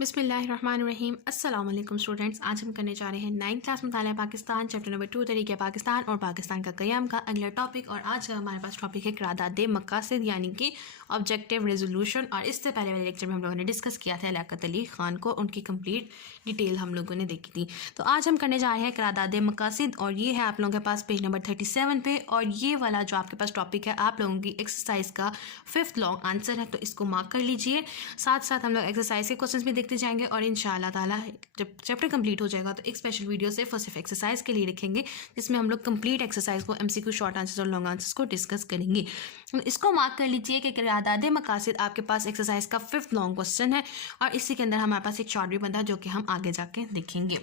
बिस्मिल्लाहिर्रहमानिर्रहीम। अस्सलाम वालेकुम स्टूडेंट्स। आज हम करने जा रहे हैं 9th क्लास मुताला पाकिस्तान चैप्टर नंबर 2 तरीक़े पाकिस्तान और पाकिस्तान का क़याम का अगला टॉपिक। और आज का हमारे पास टॉपिक है क़रारदाद मक़ासिद यानी कि ऑब्जेक्टिव रेजोल्यूशन। और इससे पहले वाले लेक्चर में हम लोगों ने डिस्कस किया था लियाक़त अली ख़ान को, उनकी कंप्लीट डिटेल हम लोगों ने देखी थी। तो आज हम करने जा रहे हैं क़रारदाद मक़ासिद और ये है आप लोगों के पास पेज नंबर 37 पे। और ये वाला जो आपके पास टॉपिक है आप लोगों की एक्सरसाइज का 5th लॉन्ग आंसर है, तो इसको मार्क कर लीजिए। साथ साथ हम लोग एक्सरसाइज के क्वेश्चन भी देखते जाएंगे और इंशाअल्लाह ताला जब चैप्टर कंप्लीट हो जाएगा तो एक स्पेशल वीडियो सिर्फ एक्सरसाइज के लिए रखेंगे, जिसमें हम लोग कंप्लीट एक्सरसाइज को एमसीक्यू शॉर्ट आंसर्स और लॉन्ग आंसर्स को डिस्कस करेंगे। इसको मार्क कर लीजिए कि क़रारदाद मक़ासिद आपके पास एक्सरसाइज का 5th लॉन्ग क्वेश्चन है और इसी के अंदर हमारे पास एक शॉर्ट भी बनता है जो कि हम आगे जाके देखेंगे।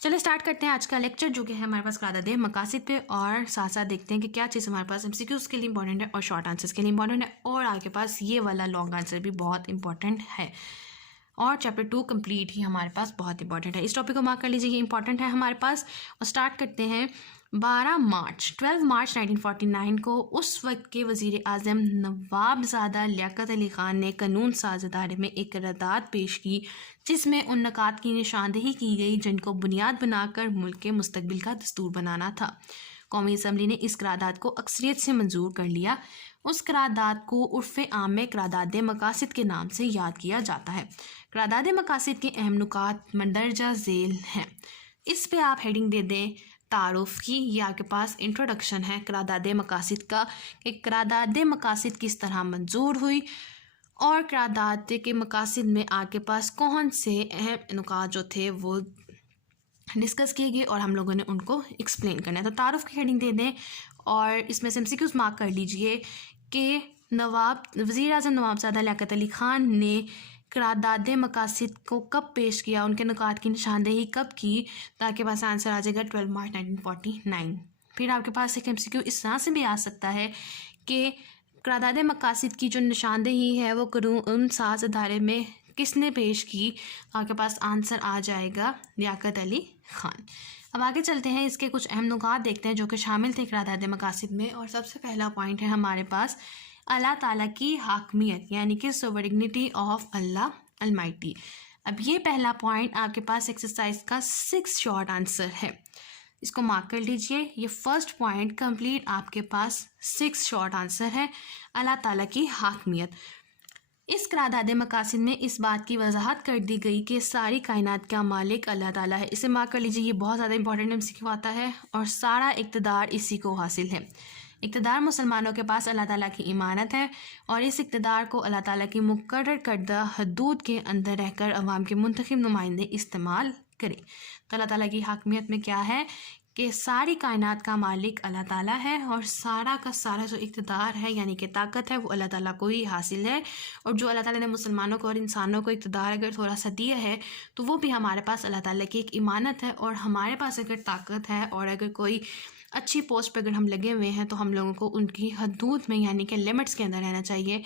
चलो स्टार्ट करते हैं आज का लेक्चर जो कि है हमारे पास क़रारदाद मक़ासिद पे, और साथ साथ देखते हैं कि क्या चीज़ हमारे पास एमसीक्यूज़ के लिए इंपॉर्टेंट है और शॉर्ट आंसर्स के लिए इंपॉर्टेंट है, और आपके पास ये वाला लॉन्ग आंसर भी बहुत इंपॉर्टेंट है। और चैप्टर 2 कंप्लीट ही हमारे पास बहुत इंपॉर्टेंट है। इस टॉपिक को मार्क कर लीजिए, ये इंपॉर्टेंट है हमारे पास। और स्टार्ट करते हैं 12 मार्च 1949 को उस वक्त के वज़ीर आज़म नवाबज़ादा लियाक़त अली ख़ान ने कानून साज़ इदारे में एक क़रारदाद पेश की जिसमें उन नुकात की निशानदेही की गई जिनको बुनियाद बनाकर मुल्क के मुस्तक़बिल का दस्तूर बनाना था। कौमी असम्बली ने इस क़रारदाद को अक्सरियत से मंजूर कर लिया। उस क़रारदाद को उर्फ़ आम में क़रारदाद मक़ासिद के नाम से याद किया जाता है। क़रारदाद मक़ासिद के अहम नुकात मंदरजा झेल हैं। इस पे आप हेडिंग दे दें तारुफ़ की। ये आपके पास इंट्रोडक्शन है क़रारदाद मक़ासिद का कि क़रारदाद मक़ासिद किस तरह मंजूर हुई और क़रारदाद के मक़ासिद में आपके पास कौन से अहम नुकात जो थे वो डिस्कस किए गए और हम लोगों ने उनको एक्सप्लेन करना है। तो तारुफ़ की हेडिंग दे दें और इसमें से एमसीक्यूज़ मार्क कर लीजिए कि वज़ीर आज़म नवाबज़ादा लियाक़त अली ख़ान ने क़रारदाद मक़ासिद को कब पेश किया, उनके नुकात की निशानदेही कब की, ताकि पास आंसर आ जाएगा 12 मार्च 1949। फिर आपके पास एक एमसीक्यू इस तरह से भी आ सकता है कि क़रारदाद मक़ासिद की जो निशानदेही है वो कानून साज़ इदारे में किसने पेश की, आपके पास आंसर आ जाएगा लियाक़त अली ख़ान। अब आगे चलते हैं, इसके कुछ अहम नुकात देखते हैं जो कि शामिल थे क़रारदाद मक़ासिद में। और सबसे पहला पॉइंट है हमारे पास अल्लाह ताला की हाकमियत यानी कि सोवरेनिटी ऑफ अल्लाह अलमाइटी। अब ये पहला पॉइंट आपके पास एक्सरसाइज का 6 शॉर्ट आंसर है, इसको मार्क कर लीजिए। ये फर्स्ट पॉइंट कंप्लीट आपके पास 6 शॉर्ट आंसर है, अल्लाह ताला की हाकमियत। इस क़रारदाद मक़ासिद में इस बात की वजाहत कर दी गई कि सारी कायनात का मालिक अल्लाह ताला है। इसे मार्क कर लीजिए, ये बहुत ज़्यादा इंपॉर्टेंट एमसीक्यू आता है। और सारा इक़्तिदार इसी को हासिल है। इक़्तिदार मुसलमानों के पास अल्लाह ताला की इमानत है और इस इक़्तिदार को अल्लाह ताला की मुकर्रर करदा हदूद के अंदर रहकर अवाम के मुंतखब नुमाइंदे इस्तेमाल करें। तो अल्लाह ताला की हाकमियत में क्या है कि सारी कायनात का मालिक अल्लाह ताला है और सारा का सारा जो इक़्तिदार है यानी कि ताकत है वो अल्लाह ताला को ही हासिल है। और जो अल्लाह ताला ने मुसलमानों को और इंसानों को इक़्तिदार अगर थोड़ा सा दिया है तो वो भी हमारे पास अल्लाह ताला की एक इमानत है। और हमारे पास अगर ताकत है और अगर कोई अच्छी पोस्ट पर अगर हम लगे हुए हैं तो हम लोगों को उनकी हदूद में यानी कि लिमिट्स के अंदर रहना चाहिए।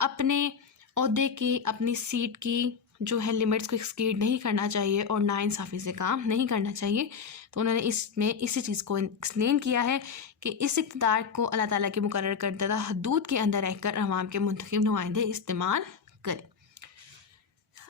अपने ओहदे की, अपनी सीट की जो है लिमिट्स को एक्ससीड नहीं करना चाहिए और नाइंसाफ़ी से काम नहीं करना चाहिए। तो उन्होंने इसमें इसी चीज़ को एक्सप्लेन किया है कि इस इक़्तिदार को अल्लाह ताला के मुकर्रर करदा हदूद के अंदर रहकर अवाम के मुंतखब नुमाइंदे इस्तेमाल करें।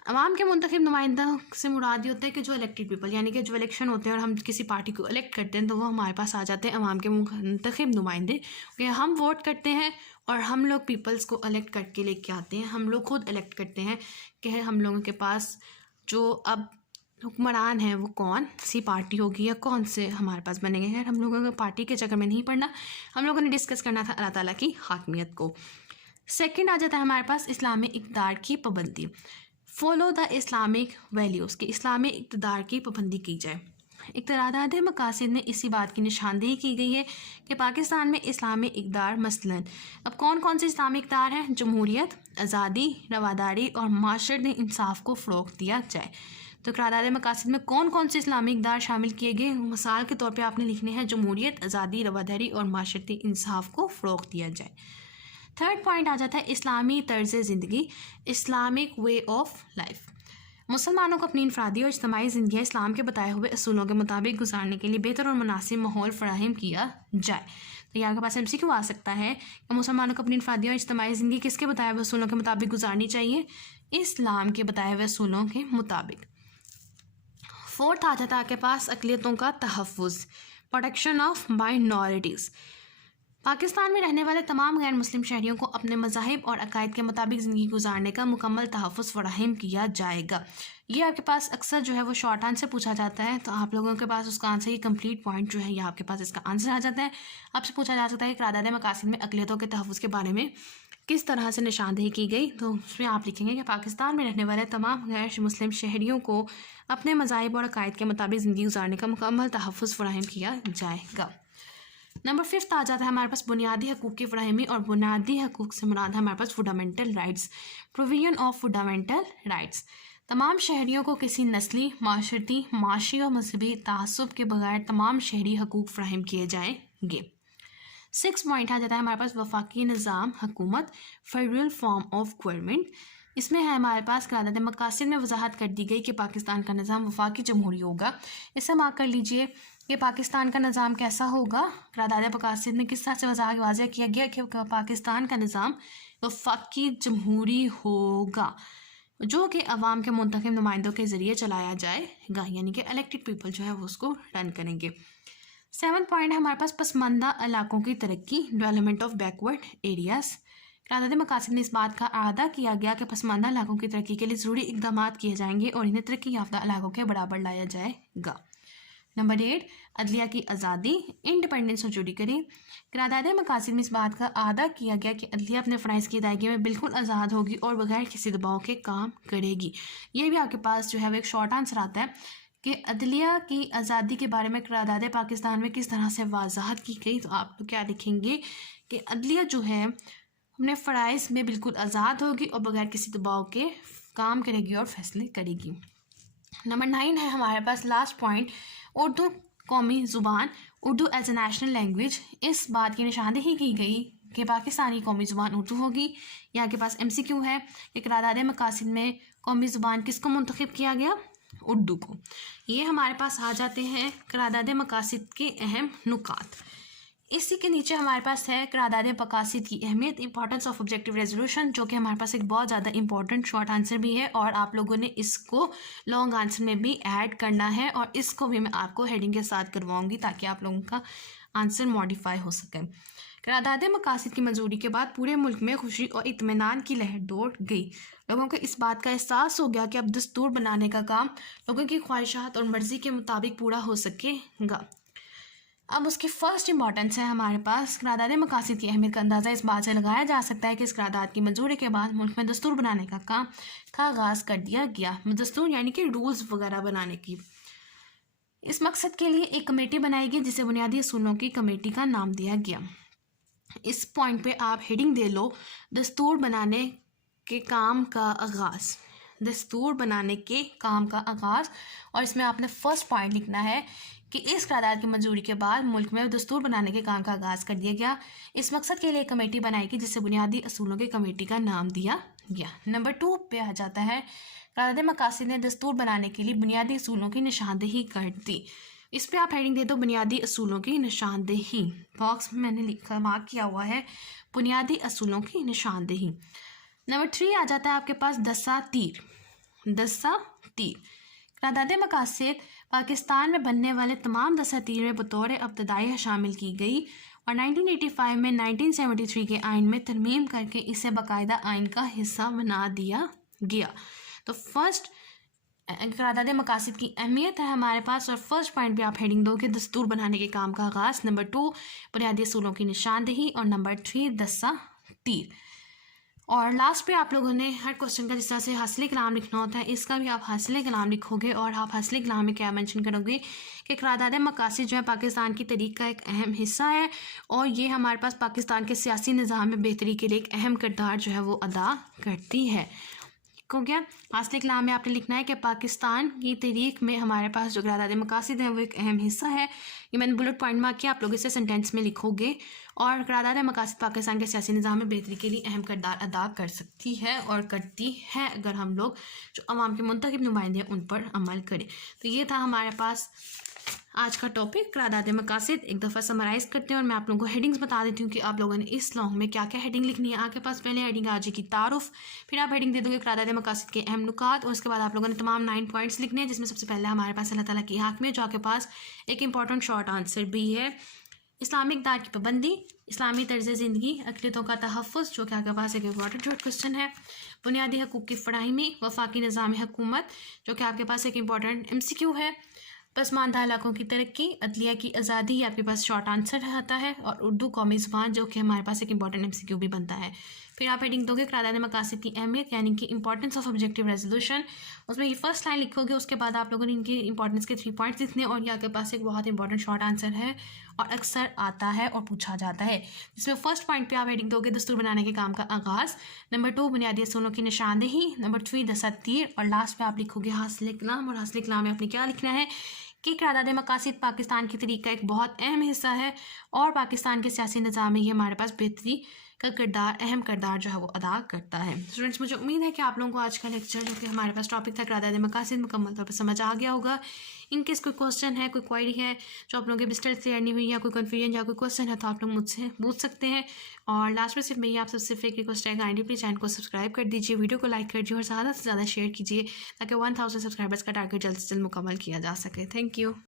अवाम के मुंतखब नुमाइंदा से मुराद ये होता है कि जो इलेक्टेड पीपल यानी कि जो इलेक्शन होते हैं और हम किसी पार्टी को इलेक्ट करते हैं तो वो हमारे पास आ जाते हैं अवाम के मुंतखब नुमाइंदे। हम वोट करते हैं और हम लोग पीपल्स को इलेक्ट करके लेके आते हैं। हम लोग खुद इलेक्ट करते हैं कि हम लोगों के पास जो अब हुक्मरान है वो कौन सी पार्टी होगी या कौन से हमारे पास बनेंगे। खैर हम लोगों को पार्टी के चक्कर में नहीं पड़ना, हम लोगों ने डिस्कस करना था अल्लाह ताला की हाकमियत को। सेकंड आ जाता है हमारे पास इस्लामी इक़्तिदार की पाबंदी। फॉलो द इस्लामिक वैल्यूज़ के इस्लामी इक़्तिदार की पाबंदी की जाए। क़रारदाद मक़ासिद में इसी बात की निशानदेही की गई है कि पाकिस्तान में इस्लामी इक़्तिदार मसलन अब कौन कौन से इस्लामी इक़्तिदार हैं, जमहूरियत, आज़ादी, रवादारी और माशरती इंसाफ को फ़रोग़ दिया जाए। तो क़रारदाद मक़ासिद में कौन कौन से इस्लामी इक़्तिदार शामिल किए गए, मिसाल के तौर पे आपने लिखने हैं जमहूरियत, आज़ादी, रवादारी और माशरती इंसाफ को फ़रोग़ दिया जाए। थर्ड पॉइंट आ जाता है इस्लामी तर्ज़ ज़िंदगी, इस्लामिक वे ऑफ लाइफ। मुसलमानों को अपनी इनफरादी और इज्तिमाई ज़िंदगी इस्लाम के बताए हुए असूलों के मुताबिक गुजारने के लिए बेहतर और मुनासिब माहौल फ़राहम किया जाए। या आपके पास MCQ आ सकता है कि मुसलमानों को अपनी इनफरादी और इज्तिमाई ज़िंदगी किसके बताए हुए असूलों के मुताबिक गुजारनी चाहिए? इस्लाम के बताए हुए असूलों के मुताबिक। फोर्थ आ जाता है आपके पास अक़लियतों का तहफ़्फ़ुज़, प्रोटेक्शन ऑफ माइनॉरिटीज़। पाकिस्तान में रहने वाले तमाम गैर मुस्लिम शहरियों को अपने मज़ाहिब और अकायद के मुताबिक ज़िंदगी गुजारने का मुकम्मल तहफ़्फ़ुज़ फ़राहम किया जाएगा। ये आपके पास अक्सर जो है वो शॉर्ट आंसर पूछा जाता है, तो आप लोगों के पास उसका आंसर, ये कंप्लीट पॉइंट जो है ये आपके पास इसका आंसर आ जाता है। आपसे पूछा जा सकता है कि क़रारदाद मकासिद में अक़लियतों के तहफ़्फ़ुज़ के बारे में किस तरह से निशानदेही की गई, तो उसमें आप लिखेंगे कि पाकिस्तान में रहने वाले तमाम गैर मुस्लिम शहरियों को अपने मज़ाहिब और अकायद के मुताबिक ज़िंदगी गुजारने का मुकम्मल तहफ़्फ़ुज़ फ़राहम किया जाएगा। नंबर 5 आ जाता है हमारे पास बुनियादी हकूक़ की फ़राहमी, और बुनियादी हकूक़ से मुराद है हमारे पास fundamental rights, provision of fundamental rights. तमाम शहरियों को किसी नस्ली, माशरती, माशी और मजहबी तआस्सुब के बगैर तमाम शहरी हकूक़ फ़राहम किए जाएंगे। 6 पॉइंट आ जाता है हमारे पास वफाकी निज़ाम हुकूमत, फेडरल फॉर्म ऑफ गवर्नमेंट। इसमें है हमारे पास क़रारदाद मकासिद में वजाहत कर दी गई कि पाकिस्तान का निज़ाम वफाकी जमहूरी होगा। इसे मार्क कर लीजिए कि पाकिस्तान का निज़ाम कैसा होगा। क़रारदाद मकासिद में किस तरह से वाज़ेह किया गया कि पाकिस्तान का निज़ाम वफाकी जमहूरी होगा, जो कि अवाम के मुंतखब नुमाइंदों के ज़रिए चलाया जाएगा, यानी कि इलेक्टेड पीपल जो है वो उसको रन करेंगे। 7 पॉइंट है हमारे पास पसमानदा इलाकों की तरक्की, डेवलपमेंट ऑफ बैकवर्ड एरियाज़। क़रारदाद मकासिद में इस बात का आदा किया गया कि पसमानदा इलाकों की तरक्की के लिए ज़रूरी इक़दाम किए जाएंगे और इन्हें तरक्की याफ्ता इलाकों के बराबर लाया जाएगा। नंबर 8 अदलिया की आज़ादी, इंडिपेंडेंस ऑफ जुडिशरी। क़रारदाद मकासिद में इस बात का आदा किया गया कि अदलिया अपने फ़राइज़ की अदायगी में बिल्कुल आज़ाद होगी और बगैर किसी दबाव के काम करेगी। ये भी आपके पास जो है वो एक शॉर्ट आंसर आता है कि अदलिया की आज़ादी के बारे में क़रारदाद पाकिस्तान में किस तरह से वजाहत की गई। तो आप लोग क्या लिखेंगे कि अदलिया जो है अपने फ़राइज़ में बिल्कुल आज़ाद होगी और बगैर किसी दबाव के काम करेगी और फैसले करेगी। नंबर 9 है हमारे पास लास्ट पॉइंट, उर्दू कौमी ज़ुबान, Urdu as a national language. इस बात की निशानदेही की गई कि पाकिस्तानी कौमी ज़ुबान उर्दू होगी। यहाँ के पास MCQ है कि क़रारदाद मकासिद में कौमी ज़ुबान किसको मुंतखब किया गया? उर्दू को। ये हमारे पास आ जाते हैं क़रारदाद मकासिद के अहम नुकात। इसी के नीचे हमारे पास है क़रारदाद मकासिद की अहमियत, इंपॉर्टेंस ऑफ ऑब्जेक्टिव रेजोल्यूशन, जो कि हमारे पास एक बहुत ज़्यादा इंपॉर्टेंट शॉर्ट आंसर भी है और आप लोगों ने इसको लॉन्ग आंसर में भी ऐड करना है और इसको भी मैं आपको हेडिंग के साथ करवाऊंगी ताकि आप लोगों का आंसर मॉडिफाई हो सके। क़रारदाद मकासिद की मंजूरी के बाद पूरे मुल्क में खुशी और इत्मीनान की लहर दौड़ गई। लोगों को इस बात का एहसास हो गया कि अब दस्तूर बनाने का काम लोगों की ख्वाहिशात और मर्ज़ी के मुताबिक पूरा हो सकेगा। अब उसकी फ़र्स्ट इंपॉर्टेंस है हमारे पास। क़रारदाद मकासिद की अहमियत का अंदाज़ा इस बात से लगाया जा सकता है कि इस क़रारदाद की मंजूरी के बाद मुल्क में दस्तूर बनाने का काम का आगाज़ कर दिया गया। दस्तूर यानी कि रूल्स वगैरह बनाने की। इस मकसद के लिए एक कमेटी बनाई गई जिसे बुनियादी असूलों की कमेटी का नाम दिया गया। इस पॉइंट पे आप हेडिंग दे लो, दस्तूर बनाने के काम का आगाज़, दस्तूर बनाने के काम का आगाज़। और इसमें आपने फ़र्स्ट पॉइंट लिखना है कि इस क़रारदाद की मंजूरी के बाद मुल्क में दस्तूर बनाने के काम का आगाज़ कर दिया गया। इस मकसद के लिए एक कमेटी बनाई गई जिसे बुनियादी असूलों की कमेटी का नाम दिया गया। नंबर 2 पे आ जाता है क़रारदाद मकासिद ने दस्तूर बनाने के लिए बुनियादी असूलों की निशानदेही कर दी। इस पर आप हेडिंग दे दो बुनियादी असूलों की निशानदेही। बॉक्स में मैंने लिखा मार्क किया हुआ है बुनियादी असूलों की निशानदेही। नंबर 3 आ जाता है आपके पास दस्तातीर। दस्तातीर क़रारदाद मकासिद पाकिस्तान में बनने वाले तमाम दस्तातीर में बतौर इब्तदाई शामिल की गई और 1985 में 1973 के आइन में तरमीम करके इसे बाकायदा आइन का हिस्सा बना दिया गया। तो फर्स्ट क़रारदाद मकासिद की अहमियत है हमारे पास और फर्स्ट पॉइंट भी आप हेडिंग दो कि दस्तूर बनाने के काम का आगाज़। नंबर 2 बुनियादी असूलों की निशानदेही और नंबर 3 दस्तातीर। और लास्ट पे आप लोगों ने हर क्वेश्चन का जिस तरह से हासिल कलाम लिखना होता है इसका भी आप हासिल कलाम लिखोगे और आप हासिल कलाम में क्या मेंशन करोगे कि क़रारदाद मकासिद जो है पाकिस्तान की तहरीक का एक अहम हिस्सा है और ये हमारे पास पाकिस्तान के सियासी निज़ाम में बेहतरी के लिए एक अहम किरदार जो है वो अदा करती है। हो गया। हासिल कलाम में आपने लिखना है कि पाकिस्तान की तहरीक में हमारे पास जो क़रारदाद मकासिद है वो एक अहम हिस्सा है। ये मैंने बुलेट पॉइंट मार्क किया, आप लोग इसे सेंटेंस में लिखोगे। और क़रारदाद मकासिद पाकिस्तान के सियासी निज़ाम में बेहतरी के लिए अहम किरदार अदा कर सकती है और करती है अगर हम लोग जो अवाम के मुंतखब नुमाइंदे हैं उन पर अमल करें। तो ये था हमारे पास आज का टॉपिक क़रारदाद मकासिद एक दफ़ा समराइज़ करते हैं और मैं आप लोगों को हेडिंग्स बता देती हूँ कि आप लोगों ने इस लॉन्ग में क्या क्या हेडिंग लिखनी है। आपके पास पहले हेडिंग आ जाएगी तारुफ, फिर आप हेडिंग दे दोगे क़रारदाद मकासिद के अहम नुकात, और उसके बाद आप लोगों ने तमाम 9 पॉइंट्स लिखने हैं, जिसमें सबसे पहले हमारे पास अल्लाह ताला की हक़ में, जो आपके पास एक इंपॉर्टेंट शॉर्ट आंसर भी है। इस्लामिक दार की पाबंदी, इस्लामी तर्ज ज़िंदगी, अक़लियतों का तहफ़्फ़ुज़, जो कि आपके पास एक इंपॉर्टेंट शॉर्ट क्वेश्चन है। बुनियादी हकूक़ की फ़राहमी, वफ़ाक़ी निज़ाम हुकूमत, जो कि आपके पास एक इंपॉर्टेंट MCQ है। पसमानदा इलाकों की तरक्की, अदलिया की आज़ादी, आपके पास शॉर्ट आंसर आता है। और उर्दू कौमी ज़ुबान, जो कि हमारे पास एक इंपॉर्टेंट MCQ भी बनता है। फिर आप हेडिंग दोगे क़रारदाद मकासिद की अहमियत, यानी कि इंपॉर्टेंस ऑफ ऑब्जेक्टिव रेजोल्यूशन, उसमें ये फर्स्ट लाइन लिखोगे, उसके बाद आप लोगों ने इनकी इंपॉर्टेंस के 3 पॉइंट्स लिखने, और ये आपके पास एक बहुत इंपॉर्टेंट शॉर्ट आंसर है और अक्सर आता है और पूछा जाता है। इसमें फर्स्ट पॉइंट पे आप हेडिंग दोगे दस्तूर बनाने के काम का आगाज़, नंबर 2 बुनियादी असूलों की निशानदेही, नंबर 3 दस्तूर, और लास्ट पे आप लिखोगे हासिल कलाम। और हासिल कलाम में आपने क्या लिखना है कि क़रारदाद मकासिद पाकिस्तान की तहरीक का एक बहुत अहम हिस्सा है और पाकिस्तान के सियासी निज़ाम में ये हमारे पास बेहतरी का किरदार, अहम किरदार जो है वो अदा करता है। स्टूडेंट्स, मुझे उम्मीद है कि आप लोगों को आज का लेक्चर, जो कि हमारे पास टॉपिक था क़रारदाद मकासिद, मुकम्मल तौर पर समझ आ गया होगा। इनकेस कोई क्वेश्चन है, कोई क्वेरी है जो आप लोगों के बिस्टर क्लियर नहीं हुई, या कोई कन्फ्यूजन या कोई क्वेश्चन है, तो आप लोग मुझसे पूछ सकते हैं। और लास्ट में सिर्फ मेरी आप सबसे एक रिक्वेस्ट है, काइंडली प्लीज़ चैनल को सब्सक्राइब कर दीजिए, वीडियो को लाइक कर दीजिए और ज़्यादा से ज़्यादा शेयर कीजिए, ताकि 1000 सब्सक्राइबर्स का टारगेट जल्द से जल्द मुकम्मल किया जा सके। Thank you.